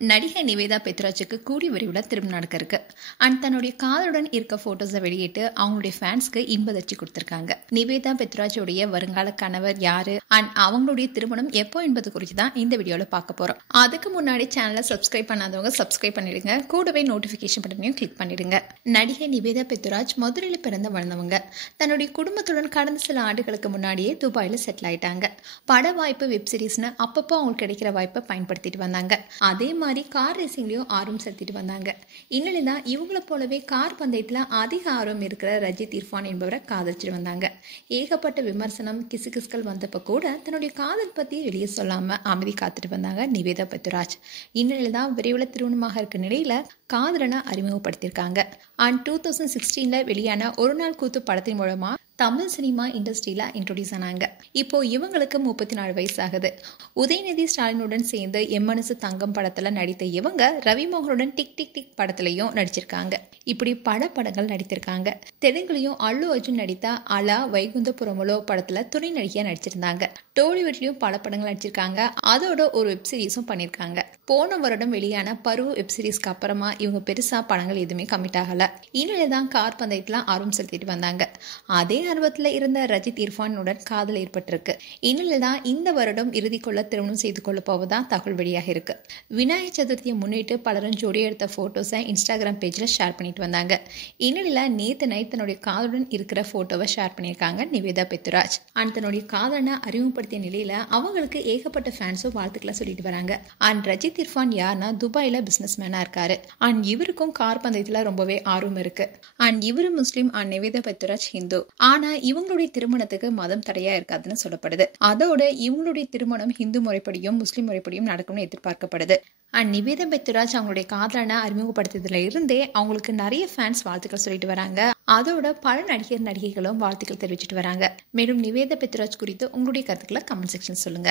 நடிகை நிவேதா பெத்ராஜுக்கு கூடிய விரைவில் திருமணம் நடக்க இருக்கு. அண்ட் தன்னுடைய காதலுடன் இருக்க போட்டோஸை வெளியிட்டு அவங்களுடைய ஃபேன்ஸ்க்கு இன்பதச்சி கொடுத்திருக்காங்க. நிவேதா பெத்ராஜுடைய வருங்கால கணவர் யாரு அண்ட் அவங்களுடைய திருமணம் எப்போ என்பது குறித்து தான் இந்த வீடியோல பார்க்க போறோம். அதுக்கு முன்னாடி சேனலை சப்ஸ்கிரைப் பண்ணாதவங்க சப்ஸ்கிரைப் பண்ணிடுங்க. கூடவே நோட்டிபிகேஷன் பட்டனையும் கிளிக் பண்ணிடுங்க. நடிகை நிவேதா பெத்ராஜ் மதுரையில் பிறந்து வளர்ந்தவங்க. தன்னுடைய குடும்பத்துடன் கடந்த சில ஆண்டுகளுக்கு முன்னாடியே துபாயில செட்டில் ஆயிட்டாங்க. பட வாய்ப்பு, வெப் சீரிஸ்னு அப்பப்போ அவங்களுக்கு கிடைக்கிற வாய்ப்பை பயன்படுத்திட்டு வந்தாங்க. அதே மாதிரி கார் ரேசிங்லயும் ஆர்வம் செலுத்திட்டு வந்தாங்க. இந்நிலையில தான் இவங்களை போலவே கார் பந்தயத்துல அதிக ஆர்வம் இருக்கிற ரஜித் இர்ஃபான் என்பவரை காதலிச்சுட்டு வந்தாங்க. ஏகப்பட்ட விமர்சனம், கிசுகிசுக்கள் வந்தப்ப கூட தன்னுடைய காதல் பத்தி வெளியே சொல்லாம அமைதி காத்துட்டு வந்தாங்க நிவேதா பெத்ராஜ். இந்நிலையில தான் விரைவில் திருமணமாக இருக்க நிலையில காதலனை அறிமுகப்படுத்தியிருக்காங்க. அண்ட் 2016 வெளியான ஒரு நாள் கூத்து படத்தின் மூலமா தமிழ் சினிமா இண்டஸ்ட்ரியில இன்ட்ரோடியூஸ் ஆனாங்க. இப்போ இவங்களுக்கு 34 வயசு ஆகுது. உதயநிதி ஸ்டாலினுடன் சேர்ந்து எம்மனசு தங்கம் படத்துல நடித்த இவங்க ரவிமோகனுடன் டிக் டிக் டிக் படத்திலையும் நடிச்சிருக்காங்க. இப்படி பல படங்கள் நடித்திருக்காங்க. தெலுங்குலையும் அல்லு அர்ஜுன் நடித்த அலா வைகுந்தபுரமுலோ படத்துல துணை நடிகையா நடிச்சிருந்தாங்க. டோலிவுட்லயும் பல படங்கள் நடிச்சிருக்காங்க. அதோட ஒரு வெப் சீரிஸும் பண்ணிருக்காங்க. போன வருடம் வெளியான பருவ வெப் சீரிஸ்க்கு அப்புறமா இவங்க பெருசா படங்கள் எதுவுமே கமிட் ஆகல. இந்நிலைதான் கார் பந்தயத்துல ஆர்வம் செலுத்திட்டு வந்தாங்க. அதே ஆர்வத்துல இருந்த ரஜித் இர்ஃபானுடன் காதல் ஏற்பட்டிருக்கு. இந்நிலைதான் இந்த வருடம் இறுதிக்குள்ள திருமணம் செய்து கொள்ள போவதா தகவல் வெளியாக இருக்கு. விநாயகர் சதுர்த்தியை முன்னிட்டு பலரும் ஜோடி எடுத்த போட்டோஸை இன்ஸ்டாகிராம் பேஜ்ல ஷேர் பண்ணிட்டு வந்தாங்க. இந்நிலையில நேத்து நைட் தன்னுடைய காதலுடன் இருக்கிற போட்டோவை ஷேர் பண்ணியிருக்காங்க நிவேதா பெத்ராஜ். அண்ட் தன்னுடைய காதலனை அறிமுகப்படுத்திய நிலையில அவங்களுக்கு ஏகப்பட்ட ஃபேன்ஸும் வாழ்த்துக்களை சொல்லிட்டு வராங்க. அண்ட் ரஜித் இர்ஃபான் யாருன்னா துபாயில பிசினஸ் மேனா இருக்காரு. அண்ட் இவருக்கும் கார் பந்தயத்துல ரொம்பவே ஆர்வம் இருக்கு. அண்ட் இவரு முஸ்லீம் அண்ட் நிவேதா பெத்ராஜ் ஹிந்து. ஆனா இவங்களுடைய திருமணத்துக்கு மதம் தடையா இருக்காதுன்னு சொல்லப்படுது. அதோட இவங்களுடைய திருமணம் ஹிந்து முறைப்படியும் முஸ்லீம் முறைப்படியும் நடக்கும்னு எதிர்பார்க்கப்படுது. அண்ட் நிவேதா பெத்ராஜ் அவங்களுடைய காதலனை அறிமுகப்படுத்தியதுல இருந்தே அவங்களுக்கு நிறைய ஃபேன்ஸ் வாழ்த்துக்கள் சொல்லிட்டு வராங்க. அதோட பல நடிகர் நடிகைகளும் வாழ்த்துக்கள் தெரிவிச்சிட்டு வராங்க. மேலும் நிவேதா பெத்ராஜ் குறித்து உங்களுடைய கருத்துக்களை கமெண்ட் செக்ஷன் சொல்லுங்க.